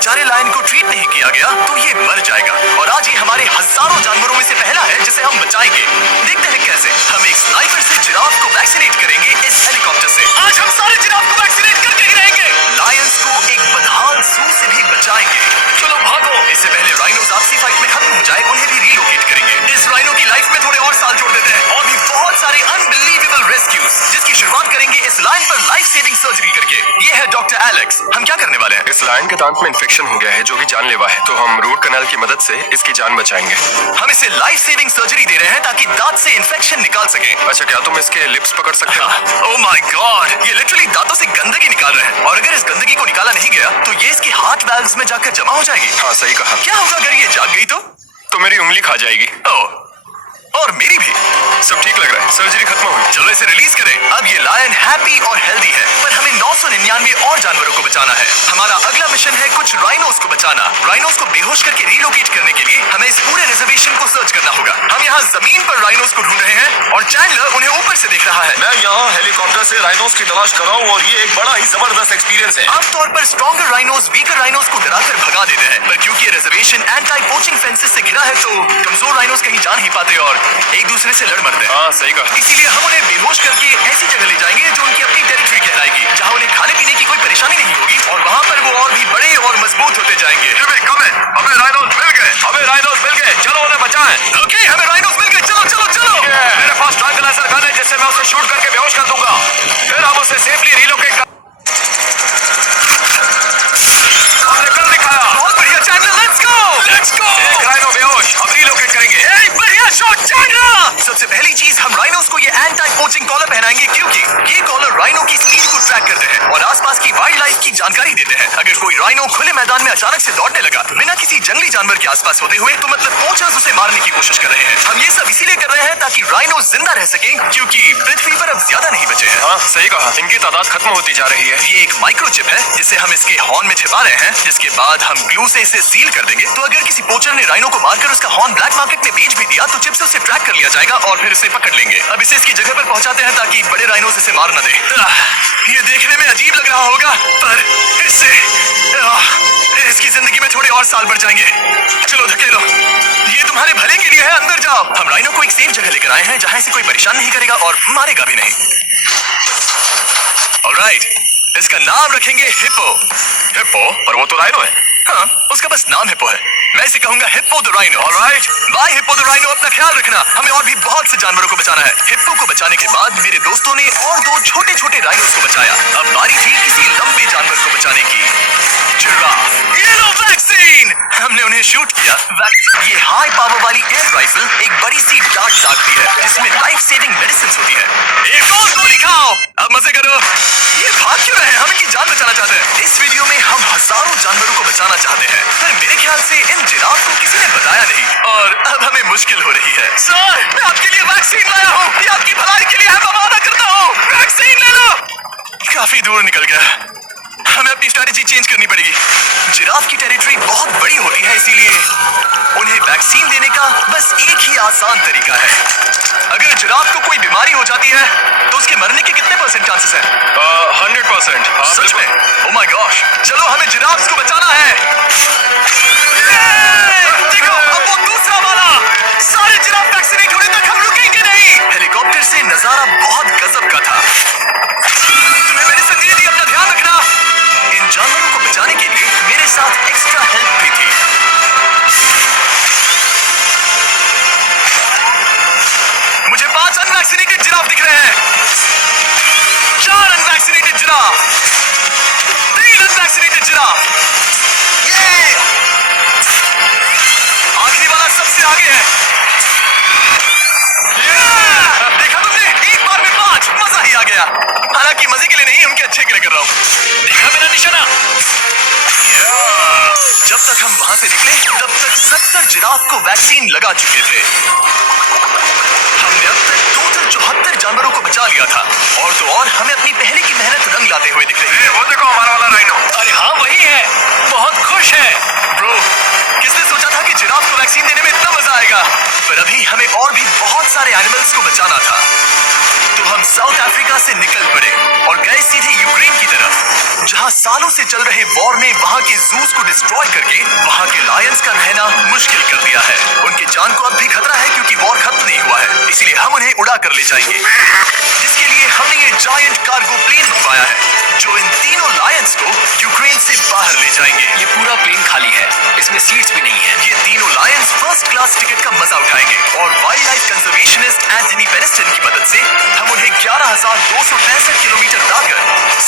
बेचारे लायन को ट्रीट नहीं किया गया तो ये मर जाएगा। और आज ये हमारे हजारों जानवरों में से पहला है जिसे हम बचाएंगे। देखते हैं कैसे। हम एक स्नाइपर से जिराफ को वैक्सीनेट करेंगे इस हेलीकॉप्टर से। आज हम सारे जिराफ को वैक्सीनेट करके ही रहेंगे। लायंस को एक बदहाल जू से भी बचाएंगे। चलो भागो। इससे पहले राइनोज आपसी फाइट में खत्म हो जाए उन्हें भी रीलोकेट करेंगे। इस राइनो की लाइफ में थोड़े और साल जोड़ देते हैं और भी बहुत सारे अनबिलीवेबल रेस्क्यूज, जिसकी शुरुआत करेंगे इस लायन पर लाइफ सेविंग सर्जरी करके। ये है डॉक्टर एलेक्स। हम क्या करने वाले हैं? इस लायन के दांत में इन्फेक्शन हो गया है जो कि जानलेवा है, तो हम रूट कैनाल की मदद से इसकी जान बचाएंगे। हम इसे लाइफ सेविंग सर्जरी दे रहे हैं ताकि दांत से इन्फेक्शन निकाल सके। अच्छा, क्या तुम इसके लिप्स पकड़ सकते हो? ओह माय गॉड, ये लिटरली दांतों से गंदगी निकाल रहे हैं और अगर इस गंदगी को निकाला नहीं गया तो ये इसकी हार्ट वाल्व्स में जाकर जमा हो जाएगी। हाँ, सही कहा। क्या होगा अगर ये जाग गई तो मेरी उंगली खा जाएगी। ओह, और मेरी भी। सब ठीक लग रहा है, सर्जरी खत्म हो गई। चलो इसे रिलीज करें। अब ये लायन हैप्पी और हेल्दी है, पर हमें 999 और जानवरों को बचाना है। हमारा अगला मिशन है कुछ राइनोस को बचाना। राइनोस को बेहोश करके रीलोकेट करने के लिए हमें इस पूरे रिजर्वेशन को सर्च करना होगा। हम यहाँ जमीन पर राइनोस को ढूंढ रहे हैं और चैंडलर उन्हें ऊपर से देख रहा है। मैं यहाँ हेलीकॉप्टर से राइनोस की तलाश कर रहा हूँ और ये एक बड़ा ही जबरदस्त एक्सपीरियंस है। आमतौर पर स्ट्रॉन्गर राइनोस वीकर राइनोस को डराकर भगा देते हैं, पर क्योंकि ये रिजर्वेशन एंटी पोचिंग फेंसेस से घिरा है तो कमजोर राइनोस कहीं जा नहीं पाते और एक दूसरे से लड़ मरते हैं। हाँ, सही कहा। इसीलिए हम उन्हें बेहोश करके ऐसी जगह ले जाएंगे जो उनकी अपनी टेरिटरी कहलाएगी, जहाँ उन्हें खाने पीने की कोई परेशानी नहीं होगी और वहाँ पर वो और भी बड़े और मजबूत होते जाएंगे। हमें राइनोस मिल गए। हमें राइनोस मिल गए, चलो उन्हें बचाएं। ओके, हमें राइनोस मिल गए। चलो चलो चलो। मेरे पास ट्रैंक्विलाइजर गन है जिससे मैं उसे शूट करके बेहोश कर दूंगा, फिर हम उसे सेफली रीलोकेट कर। हमने कर दिखाया। बहुत बढ़िया चैंडलर, लेट्स गो। एक राइनो बेहोश, हम रीलोकेट करेंगे। बढ़िया शॉट चैंडलर। सबसे पहली चीज, हम राइनोस को ये एंटी पोचिंग कॉलर पहनाएंगे क्योंकि ये कॉलर राइनो की स्पीड को ट्रैक करते हैं और आसपास की वाइल्ड लाइफ की जानकारी देते हैं। अगर कोई राइनो खुले मैदान में अचानक से दौड़ने लगा बिना किसी जंगली जानवर के आसपास होते हुए, तो मतलब पोचर्स उसे मारने की कोशिश कर रहे हैं। हम ये सब इसीलिए कर रहे हैं ताकि राइनो जिंदा रह सके, क्योंकि पृथ्वी पर अब ज्यादा नहीं बचे हैं। हाँ, सही कहा। इनकी तादाद खत्म होती जा रही है। ये एक माइक्रोचिप है जिसे हम इसके हॉर्न में छिपा रहे हैं, जिसके बाद हम ग्लू से इसे सील कर देंगे। तो अगर किसी पोचर ने राइनो को मारकर उसका हॉर्न ब्लैक मार्केट में बेच भी दिया तो चिप से उसे ट्रैक कर लिया जाएगा और फिर उसे पकड़ लेंगे। अब इसे इसकी जगह पर पहुंचाते हैं ताकि बड़े राइनोस इसे मार न दे। ये देखने में अजीब लग रहा होगा, पर इससे इसकी जिंदगी में थोड़े और साल बढ़ जाएंगे। चलो धकेलो, ये तुम्हारे भले के लिए है, अंदर जाओ। हम राइनो को एक सेफ जगह लेकर आए हैं जहां इसे कोई परेशान नहीं करेगा और मारेगा भी नहीं। ऑलराइट, इसका नाम रखेंगे हिप्पो। हिप्पो? पर वो तो राइनो है। हाँ, उसका बस नाम हिप्पो है। मैं इसे कहूंगा hippo the rhino. Alright, bye hippo the rhino. अपना ख्याल रखना, हमें और भी बहुत से जानवरों को बचाना है। हिप्पो को बचाने के बाद मेरे दोस्तों ने और 2 छोटे छोटे राइनोस को बचाया। अब बारी थी किसी लंबे जानवर को बचाने की। जिराफ। ये लो वैक्सीन। हमने उन्हें शूट किया। ये हाई पावर वाली एयर राइफल एक बड़ी सी डार्ट दागती है जिसमें लाइफ सेविंग मेडिसिन होती है। एक और गोली खाओ। अब मजे करो। ये भाग क्यों रहे हैं? हम इनकी जान बचाना चाहते हैं। इस वीडियो में हम हजारों जानवरों को बचाना चाहते हैं, पर मेरे ख्याल से इन जिराफ को किसी ने बताया नहीं और अब हमें मुश्किल हो रही है। सर, मैं आपके लिए वैक्सीन लाया हूँ। ये आपकी भलाई के लिए है, मैं वादा करता हूँ। वैक्सीन ले लो। काफी दूर निकल गया। हमें अपनी स्ट्रेटेजी चेंज करनी पड़ेगी। जिराफ की टेरिटरी बहुत बड़ी होती है, इसीलिए उन्हें वैक्सीन देने का बस एक ही आसान तरीका है। अगर जिराफ को कोई बीमारी हो जाती है तो उसके मरने के कितने % चांसेस हैं? 100%। सच में? Oh my gosh. चलो, हमें जिराफ्स को बचाना है। देखो, अब वो दूसरा वाला। सारे जिराफ वैक्सीनेट होने तक हम रुकेंगे नहीं। हेलीकॉप्टर से नजारा बहुत गजब का था। तुम्हें मेडिसिन दे दी, अपना ध्यान रखना। इन जानवरों को बचाने के लिए मेरे साथ एक्स्ट्रा हेल्प भी थी। मुझे 5 अनवैक्सीनेटेड जिराफ दिख रहे हैं। 4 अनवैक्सीनेटेड जिराफ। 3 unvaccinated giraffe. ये आखिरी वाला सबसे आगे है। देखा तुमने? एक बार में 5। मजा ही आ गया। हालांकि मजे के लिए नहीं, उनके अच्छे के लिए कर रहा हूँ। देखा मेरा निशाना? जब तक हम वहां से निकले तब तक 70 जिराफ को वैक्सीन लगा चुके थे। हमने अब तक टोटल 74 जानवरों को बचा लिया था और तो और हमें अपनी पहले की मेहनत रंग लाते हुए दिख रही है। वो देखो हमारा वाला राइनो। अरे हाँ, वही है। बहुत खुश है। ब्रो, किसने सोचा था कि जिराफ को वैक्सीन देने में इतना मजा आएगा? पर अभी हमें और भी बहुत सारे एनिमल्स को बचाना था। तो हम साउथ अफ्रीका से निकल पड़े और गए सीधे यूक्रेन की तरफ, जहां सालों से चल रहे वॉर ने वहां के जूस को डिस्ट्रॉय करके वहां के लायंस का रहना मुश्किल कर दिया है। उनकी जान को अब भी खतरा है क्योंकि वॉर खत्म नहीं हुआ है, इसलिए हम उन्हें उड़ा कर ले जाएंगे, जिसके लिए हमने ये जायंट कार्गो प्लेन मंगवाया है जो इन तीनों लायंस को यूक्रेन से बाहर ले जाएंगे। ये पूरा प्लेन खाली है, इसमें सीट्स भी नहीं है। ये तीनों लायंस फर्स्ट क्लास टिकट का मजा उठाएंगे और वाइल्ड लाइफ कंजर्वेशनिस्ट एंथनी पेनिस्टन की मदद से हम उन्हें 11,265 किलोमीटर लाकर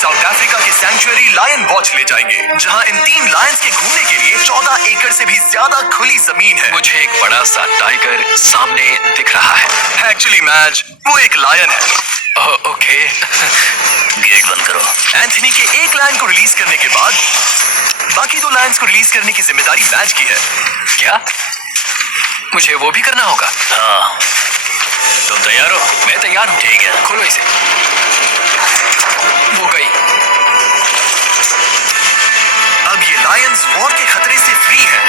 साउथ अफ्रीका के सैंक्चुअरी लायन वॉच ले जाएंगे, जहां इन 3 लायंस के घूमने के लिए 14 एकड़ से भी ज्यादा खुली जमीन है। मुझे एक बड़ा सा टाइगर सामने दिख रहा है। एक्चुअली मैच वो एक लायन है। ओके। गेट बंद करो। एंथनी के एक लायन को रिलीज करने के बाद बाकी 2 लायंस को रिलीज करने की जिम्मेदारी मैच की है। क्या मुझे वो भी करना होगा? हाँ, तुम तैयार हो? मैं तैयार हूँ। ठीक है, खोलो इसे। वो गई। अब ये लायंस वॉर के खतरे से फ्री है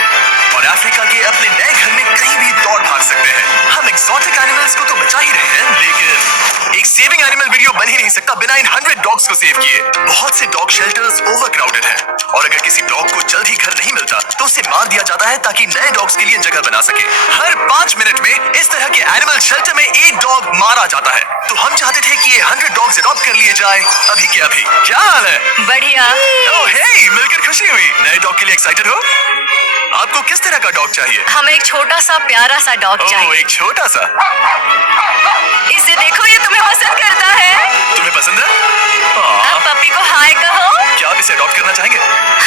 और अफ्रीका के अपने नए घर में कहीं भी दौड़ भाग सकते हैं। हम एक्सोटिक एनिमल्स को तो बचा ही रहे हैं, लेकिन एक सेविंग एनिमल वीडियो बन ही नहीं सकता बिना इन 100 डॉग्स को सेव किए। बहुत से डॉग शेल्टर्स ओवरक्राउडेड हैं और अगर किसी डॉग को जल्द ही घर नहीं मिलता तो उसे मार दिया जाता है ताकि नए डॉग्स के लिए जगह बना सके। हर 5 मिनट में इस तरह के एनिमल शेल्टर में एक डॉग मारा जाता है, तो हम चाहते थे कि ये 100 डॉग्स अडॉप्ट कर लिए जाए अभी के अभी। क्या हाल है? बढ़िया। ओह हे, मिलकर खुशी हुई। नए डॉग के लिए एक्साइटेड हो? आपको किस तरह का डॉग चाहिए? हमें एक छोटा सा प्यारा सा डॉग ओह, चाहिए। एक छोटा सा। इसे देखो, ये तुम्हें पसंद करता है। तुम्हें पसंद है? अब पपी को हाय कहो। क्या आप इसे अडॉप्ट करना चाहेंगे?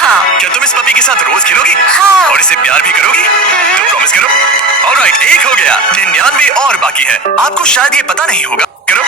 हाँ। क्या तुम इस पपी के साथ रोज खेलोगी? हाँ। और इसे प्यार भी करोगी? तो प्रॉमिस करो। ऑलराइट, एक हो गया, 99 और बाकी है। आपको शायद ये पता नहीं होगा। करो।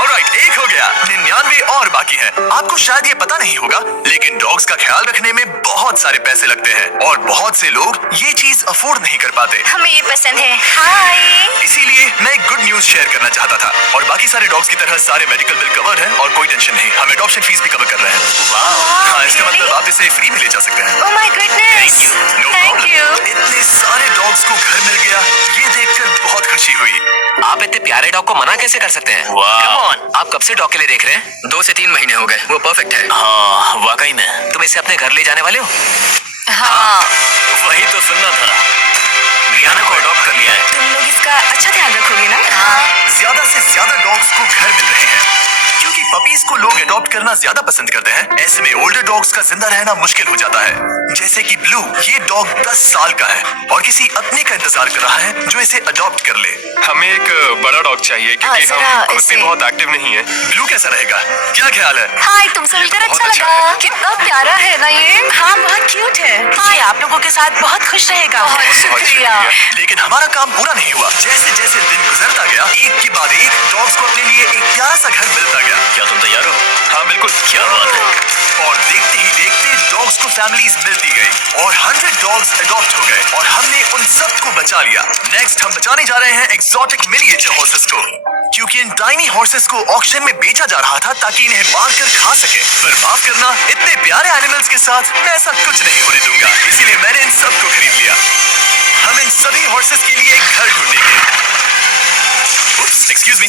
ऑलराइट, एक हो गया, 99 और बाकी है। आपको शायद ये पता नहीं होगा, लेकिन डॉग्स का ख्याल रखने में बहुत सारे पैसे लगते हैं और बहुत से लोग ये चीज अफोर्ड नहीं कर पाते। हमें ये पसंद है। हाय। इसीलिए मैं एक गुड न्यूज शेयर करना चाहता था। और बाकी सारे डॉग्स की तरह सारे मेडिकल बिल कवर्ड हैं और कोई टेंशन नहीं, हम एडॉप्शन फीस भी कवर कर रहे हैं। हाँ, इसका मतलब आप इसे फ्री में ले जा सकते हैं। Oh my goodness. No thank problem। You. इतने सारे डॉग्स को घर मिल गया, ये देखकर बहुत खुशी हुई। आप इतने प्यारे डॉग को मना कैसे कर सकते हैं? Come on, आप कब से डॉग के लिए देख रहे हैं? 2 से 3 महीने हो गए, वो परफेक्ट है। हाँ, वाकई में। तुम इसे अपने घर ले जाने वाले हो? हाँ। वही तो सुनना था। ब्रियाना को अडॉप्ट कर लिया है। तुम लोग इसका अच्छा ध्यान रखोगे ना? हाँ। ज्यादा से ज्यादा डॉग्स को घर मिल रहे हैं क्योंकि पपीज को लोग अडॉप्ट करना ज्यादा पसंद करते हैं। ऐसे में ओल्डर डॉग्स का जिंदा रहना मुश्किल हो जाता है, जैसे कि ब्लू। ये डॉग 10 साल का है और किसी अपने का इंतजार कर रहा है जो इसे अडॉप्ट कर ले। हमें एक बड़ा डॉग चाहिए क्योंकि जरा हम खुद भी इसे- बहुत एक्टिव नहीं है। ब्लू कैसा रहेगा? क्या ख्याल है? हाय, तुमसे मिलकर बहुत अच्छा अच्छा लगा। है। कितना प्यारा है ना ये। हाँ, बहुत क्यूट है। ये आप लोगों के साथ बहुत खुश रहेगा। बहुत शुक्रिया। लेकिन हमारा काम पूरा नहीं हुआ। जैसे जैसे दिन गुजरता गया, एक के बाद एक डॉग्स को अपने लिए एक प्यारा सा घर मिलता गया। क्या तुम तैयार हो? हाँ बिल्कुल। क्या बात है। और देखते ही देखते डॉग्स को फैमिलीज मिलती गई और 100 डॉग्स अडॉप्ट हो गए और हमने उन सबको बचा लिया। नेक्स्ट हम बचाने जा रहे हैं एक्सोटिक मिनिएचर हॉर्सेस को, क्योंकि इन टाइनी हॉर्सेस को ऑक्शन में बेचा जा रहा था ताकि इन्हें मारकर खा सके। पर माफ करना, इतने प्यारे एनिमल्स के साथ मैं ऐसा कुछ नहीं होने दूंगा, इसीलिए मैंने इन सबको खरीद लिया। हम इन सभी हॉर्सेस के लिए एक घर ढूंढेंगे। एक्सक्यूज मी,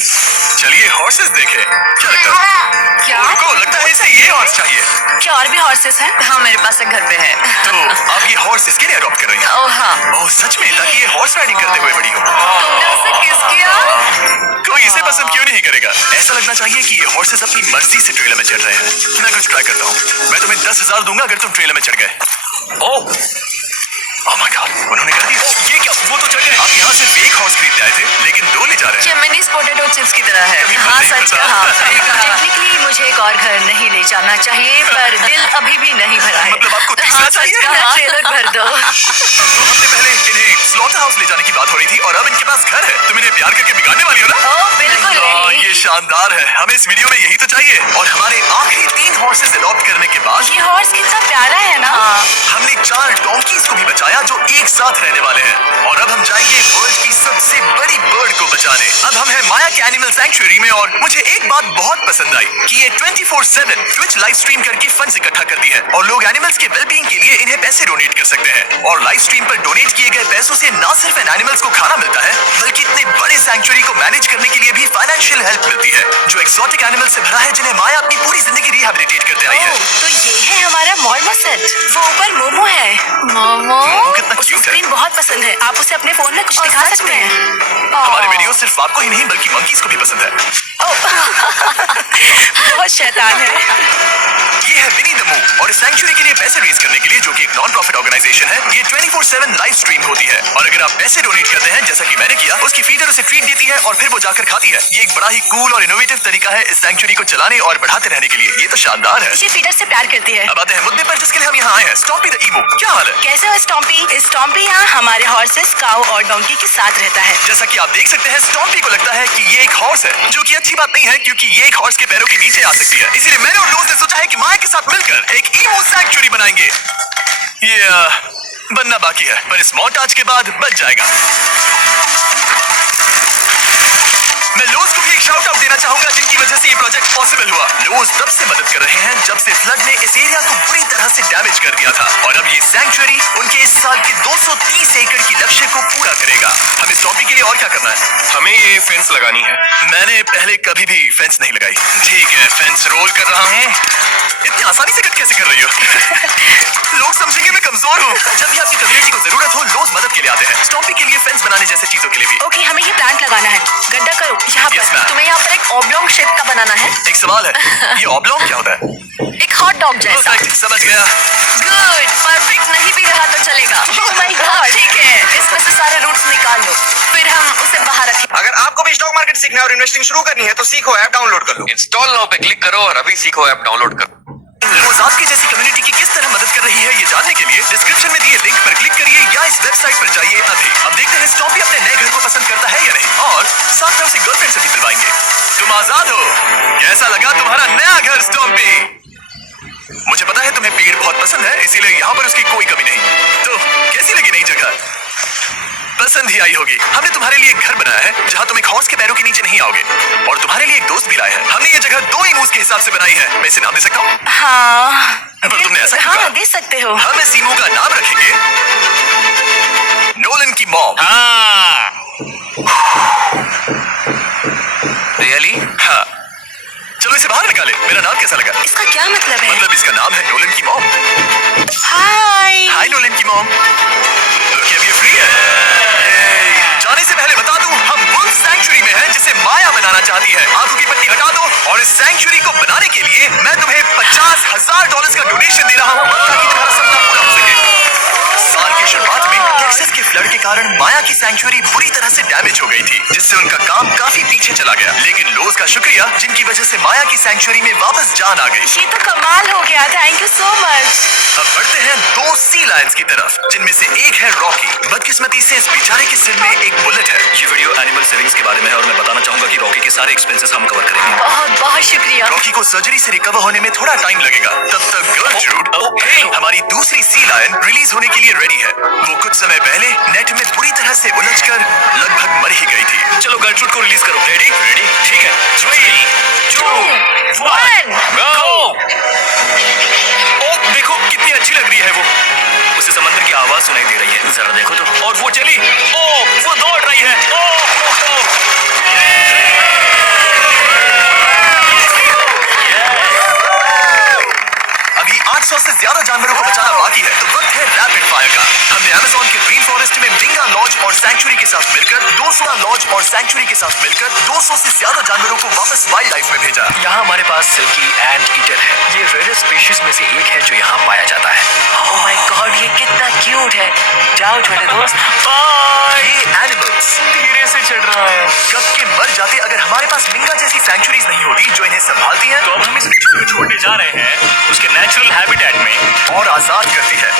चलिए हॉर्सेस देखें। क्या लगता है? क्या? रुको, लगता है इसे ये हॉर्स चाहिए। क्या और भी हॉर्सेस हैं? हाँ, मेरे पास एक घर पे है। तो आप ये हॉर्स इसके लिए अडॉप्ट कर रही हैं? ओह हाँ। ओह सच में, ताकि ये हॉर्स राइडिंग करते हुए बड़ी हो। तुमने उसे किस किया? कोई इसे पसंद क्यों नहीं करेगा? ऐसा लगना चाहिए कि ये हॉर्सेस अपनी मर्जी से ट्रेलर में चढ़ रहे हैं। मैं कुछ ट्राई करता हूँ। मैं तुम्हें 10,000 दूंगा अगर तुम ट्रेलर में चढ़ गए। ओह माय गॉड, उन्होंने कर दिया। ये क्या? वो तो चढ़ गए। आप यहाँ सिर्फ एक हॉर्स खरीदने आए थे, लेकिन 2 ले जा रहे हैं। ये मिनीज पोटैटो चिप्स की तरह है। कभी हाँ, नहीं सच पता। कहा। टेक्निकली मुझे एक और घर नहीं ले जाना चाहिए, पर दिल अभी भी नहीं भरा है। मतलब आपको तीसरा हाँ, सच चाहिए? कहा। ट्रेलर भर दो। 2 हफ्ते पहले इन्हें स्लॉटर हाउस ले जाने की बात हो रही थी और अब इनके पास घर है। तुम इन्हें प्यार करके बिगाड़ने वाली हो ना? ओह बिल्कुल हाँ, नहीं। ये शानदार है। हमें इस वीडियो में यही तो चाहिए। और हमारे आखिरी 3 हॉर्सेस अडॉप्ट करने के बाद ये हॉर्स कितना प्यारा है ना। हमने 4 डोंकीज को भी बचाया जो एक साथ रहने वाले हैं। और अब हम जाएंगे वर्ल्ड की सबसे बड़ी बर्ड को बचाने। अब हम हैं माया के एनिमल सैंक्चुरी में और मुझे एक बात बहुत पसंद आई कि ये 24/7 ट्विच लाइव स्ट्रीम करके फंड्स इकट्ठा करती है और लोग एनिमल्स के वेलबींग के लिए इन्हें पैसे डोनेट कर सकते हैं। और लाइव स्ट्रीम पर डोनेट किए गए पैसों से न सिर्फ इन एनिमल्स को खाना मिलता है बल्कि इतने बड़े सैंक्चुरी को मैनेज करने के लिए भी फाइनेंशियल हेल्प मिलती है जो एक्सोटिक एनिमल से भरा है जिन्हें माया अपनी पूरी जिंदगी रिहैबिलिटेट करते आई है। तो ये है हमारा मॉर्मो सेट। वो ऊपर मोमो है। मोमो कितना उसे क्यूट है। स्क्रीन बहुत पसंद है। आप उसे अपने फोन में कुछ दिखा सकते हैं। हमारे वीडियो सिर्फ आपको ही नहीं बल्कि मंकीज को भी पसंद है। बहुत शैतान है। ये है विनी द मूव और इस सैंक्चुरी के लिए पैसे रेज करने के लिए जो कि एक नॉन प्रॉफिट ऑर्गेनाइजेशन है ये 24/7 लाइव स्ट्रीम होती है और अगर आप पैसे डोनेट करते हैं जैसा कि मैंने किया उसकी फीडर उसे ट्रीट देती है और फिर वो जाकर खाती है। ये एक बड़ा ही कूल और इनोवेटिव तरीका है इस सैंक्चुरी को चलाने और बढ़ाते रहने के लिए। ये तो शानदार है। ये फीडर से प्यार करती है। अब आते हैं मुद्दे पर जिसके लिए हम यहाँ आए हैं। स्टॉम्पी द ईमो, क्या हाल है? कैसे हो स्टॉम्पी? स्टॉम्पी यहाँ हमारे हॉर्सेस, काऊ और डोंकी के साथ रहता है। जैसा कि आप देख सकते हैं स्टॉम्पी को लगता है कि ये एक हॉर्स है जो कि अच्छी बात नहीं है क्योंकि ये एक हॉर्स के पैरों के नीचे आ सकती है। इसीलिए मैंने और लोज ने सोचा है कि माया के साथ मिलकर एक ईमो सैंक्चुरी बनाएंगे। ये बनना बाकी है पर इस मोंटाज के बाद बन जाएगा। मैं लोज को भी एक शाउट आउट देना चाहूंगा जिनकी वजह से ये प्रोजेक्ट पॉसिबल हुआ। लोज तब से मदद कर रहे हैं जब से फ्लड ने इस एरिया को बुरी तरह से डैमेज कर दिया था और अब ये सैंक्चुरी उनके इस साल के 230 एकड़ की लक्ष्य को पूरा करेगा। हमें स्टॉम्पी के लिए और क्या करना है? हमें ये फेंस लगानी है। मैंने पहले कभी भी फेंस नहीं लगाई। ठीक है, फेंस रोल कर रहा हूँ। इतनी आसानी से कट कैसे कर रही हो? लोग समझेंगे मैं कमजोर हूँ। जब भी आपकी कम्युनिटी को जरूरत हो लोग मदद के लिए आते हैं। स्टॉम्पी के लिए फेंस बनाने जैसे चीजों के लिए भी। ओके, हमें ये प्लांट लगाना है। गड्ढा करो यहाँ Yes, पर। ma'am. तुम्हें यहाँ पर एक ऑब्लोंग शेप का बनाना है। एक सवाल है, ये ऑब्लोंग क्या होता है? एक हॉट डॉग जैसा। Perfect, समझ गया। गुड, परफेक्ट नहीं भी रहा तो चलेगा। ओह माय गॉड, ठीक है, इसमें से सारे रूट्स निकाल लो, फिर हम उसे बाहर रखें। अगर आपको भी स्टॉक मार्केट सीखना है और इन्वेस्टिंग शुरू करनी है तो सीखो ऐप डाउनलोड कर लो। इंस्टॉल नाउ पे क्लिक करो और अभी सीखो ऐप डाउनलोड करो। रोज आपकी जैसी कम्युनिटी की किस तरह मदद कर रही है ये जानने के लिए डिस्क्रिप्शन में दिए लिंक पर क्लिक करिए या इस वेबसाइट पर जाइए अभी। अब देखते हैं स्टॉम्पी अपने नए घर को पसंद करता है या नहीं और साथ में उसे गर्लफ्रेंड से भी मिलवाएंगे। तुम आजाद हो। कैसा लगा तुम्हारा नया घर स्टॉम्पी? मुझे पता है तुम्हें पेड़ बहुत पसंद है इसीलिए यहाँ पर उसकी कोई कमी नहीं। तो कैसी लगी नई जगह? पसंद ही आई होगी। हमने तुम्हारे लिए एक घर बनाया है जहाँ तुम एक हॉर्स के पैरों के नीचे नहीं आओगे और तुम्हारे लिए एक दोस्त भी लाए हैं। हमने ये जगह 2 इमूज के हिसाब से बनाई है। मैं इसे नाम दे सकता हूँ? हाँ, पर तुमने ऐसा क्यों हाँ कहा? दे सकते हो। हम इस इमू का नाम रखेंगे नोलन की मॉम। रियली? हाँ, चलो इसे बाहर निकाले। मेरा नाम कैसा लगा? इसका क्या मतलब है? मतलब इसका नाम है नोलन की मॉम। हाय। हाय नोलन की मॉम। क्या ये फ्री है? जाने से पहले बता दूं हम वुल्फ सैंक्चुरी में हैं जिसे माया बनाना चाहती है। आंखों की पट्टी हटा दो और इस सैंक्चुरी को बनाने के लिए मैं तुम्हें $50,000 का डोनेशन दे रहा हूँ ताकि तुम्हारा सपना पूरा हो सके। साल की शुरुआत में टेक्सास के फ्लड के कारण माया की सैंक्चुरी बुरी तरह से डैमेज हो गई थी जिससे उनका काम काफी पीछे चला गया। लेकिन लोज का शुक्रिया जिनकी वजह से माया की सैंक्चुरी में वापस जान आ गई। ये तो कमाल हो गया। Thank you so much. अब बढ़ते हैं 2 सी लायंस की तरफ जिनमें से एक है रॉकी। बदकिस्मती से इस बेचारे के सिर में एक बुलेट है। ये वीडियो एनिमल सेविंग्स के बारे में है और मैं बताना चाहूंगा कि रॉकी के सारे एक्सपेंसेस हम कवर करेंगे। बहुत बहुत शुक्रिया। रॉकी को सर्जरी से रिकवर होने में थोड़ा टाइम लगेगा। तब तक गर्ल जरूर हमारी दूसरी सी लायन रिलीज होने के लिए रेडी है। वो कुछ समय पहले नेट में बुरी तरह से उलझकर लगभग मर ही गई थी। चलो गर्लफ्रूट को रिलीज करो। रेडी? रेडी? ठीक है। 3, 2, 1, गो! ओ, देखो कितनी अच्छी लग रही है वो। उसे समंदर की आवाज सुनाई दे रही है। जरा देखो तो। और वो चली। ओ, वो दौड़ रही है। अभी 800 से ज्यादा जानवरों को बचाना बाकी है तो वक्त है रैपिड फायर का। हमने अमेज़न के ग्रीन फॉरेस्ट में मिंगा लॉज और सैंक्चुरी के साथ मिलकर 200 लॉज और सैंक्चुरी के साथ मिलकर 200 से ज्यादा जानवरों को वापस वाइल्ड लाइफ में भेजा। यहाँ हमारे पास सिल्की एंट ईटर है। ये रेयरेस्ट स्पीशीज में से एक है जो यहाँ पाया जाता है। ओह माय गॉड, ये कितना क्यूट है। जाओ छोटे दोस्त। बाय। ये एनिमल्स धीरे से चढ़ रहा है। कब के मर जाते अगर हमारे पास मिंगा जैसी सैंक्चुरीज नहीं होती जो इन्हें संभालती हैं तो अब हम इसे छोड़ने जा रहे हैं उसके नेचुरल हैबिटेट में और आजाद करती है।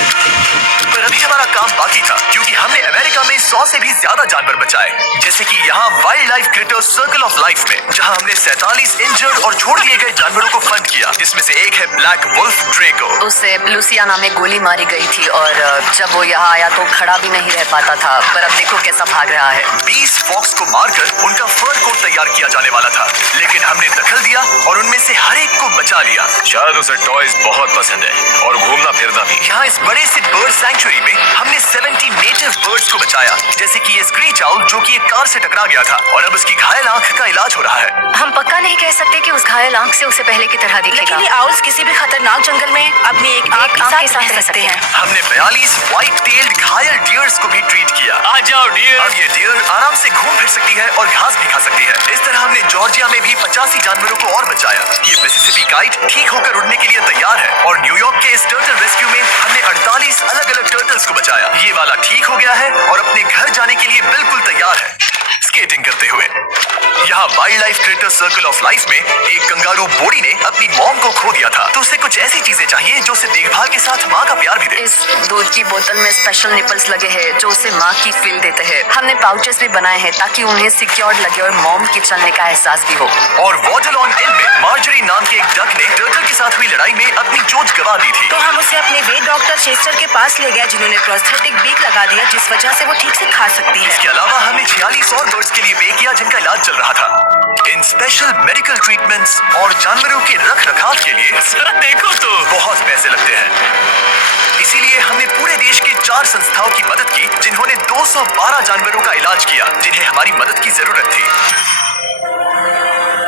पर अभी हमारा काम बाकी था क्योंकि हमने अमेरिका में 100 से भी ज्यादा जानवर बचाए, जैसे कि यहाँ wild life creators circle of life में, जहाँ हमने 47 इंजर्ड और छोड़ दिए गए जानवरों को फंड किया, जिसमें से एक है ब्लैक वुल्फ ड्रेको। उसे लुसियाना में गोली मारी गई थी और जब वो यहाँ आया तो खड़ा भी नहीं रह पाता था, पर अब देखो कैसा भाग रहा है। 20 फॉक्स को मारकर उनका फर कोट तैयार किया जाने वाला था, लेकिन हमने दखल दिया और उनमें से हर एक को बचा लिया। शायद उसे टॉयज बहुत पसंद है और घूमना फिरना भी। यहाँ इस बड़े से बर्ड सैंक्चुरी में हमने 70 नेटिव बर्ड्स को बचाया, जैसे कि ये स्क्रीच आउल जो कि एक कार से टकरा गया था और अब उसकी घायल आंख का इलाज हो रहा है। हम पक्का नहीं कह सकते कि उस घायल आंख से उसे पहले की तरह दिखेगा, लेकिन ये आउल्स किसी भी खतरनाक जंगल में अपनी एक आंख के साथ रह सकते हैं। हमने 42 व्हाइट टेल्ड घायल डियर्स को भी ट्रीट किया। आ जाओ डियर। अब ये डियर आराम से घूम फिर सकती है और घास भी खा सकती है। इस तरह हमने जॉर्जिया में भी 85 जानवरों को और बचाया। ये मिसिसिपी काइट ठीक होकर उड़ने के लिए तैयार है और न्यूयॉर्क के इस टर्टल रेस्क्यू में हमने 48 अलग अलग टर्टल्स को बचाया। ये वाला ठीक हो गया है और अपने घर जाने के लिए बिल्कुल तैयार है स्केटिंग करते हुए। यहाँ wild life creator circle of life में एक कंगारू बोडी ने अपनी मॉम को खो दिया था, तो उसे कुछ ऐसी चीजें चाहिए जो उसे देखभाल के साथ माँ का प्यार भी दे। इस दूध की बोतल में स्पेशल निपल्स लगे हैं जो उसे माँ की फील देते हैं। हमने पाउचेस भी बनाए हैं ताकि उन्हें सिक्योर्ड लगे और मॉम के चलने का एहसास भी हो। और वाटरलॉन एंड में मार्जरी नाम के एक डक ने टर्टल के साथ हुई लड़ाई में अपनी चोट गवा दी थी। तो हम उसे अपने वेट डॉक्टर चेस्टर के पास ले गए, जिन्होंने प्रोस्थेटिक बीक लगा दिया, जिस वजह से वो ठीक से खा सकती है। इसके अलावा हमने 46 और बर्ड्स के लिए पे किया जिनका इलाज चल रहा था। इन स्पेशल मेडिकल ट्रीटमेंट्स और जानवरों के रख रखाव के लिए जरा देखो तो। बहुत पैसे लगते हैं। इसीलिए हमने पूरे देश के 4 संस्थाओं की मदद की, जिन्होंने 212 जानवरों का इलाज किया जिन्हें हमारी मदद की जरूरत थी।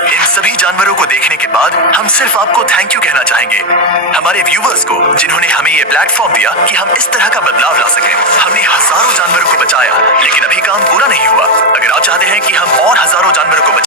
इन सभी जानवरों को देखने के बाद हम सिर्फ आपको थैंक यू कहना चाहेंगे, हमारे व्यूवर्स को, जिन्होंने हमें ये प्लेटफॉर्म दिया कि हम इस तरह का बदलाव ला सकें। हमने हजारों जानवरों को बचाया, लेकिन अभी काम पूरा नहीं हुआ। अगर आप चाहते हैं कि हम और हजारों जानवरों को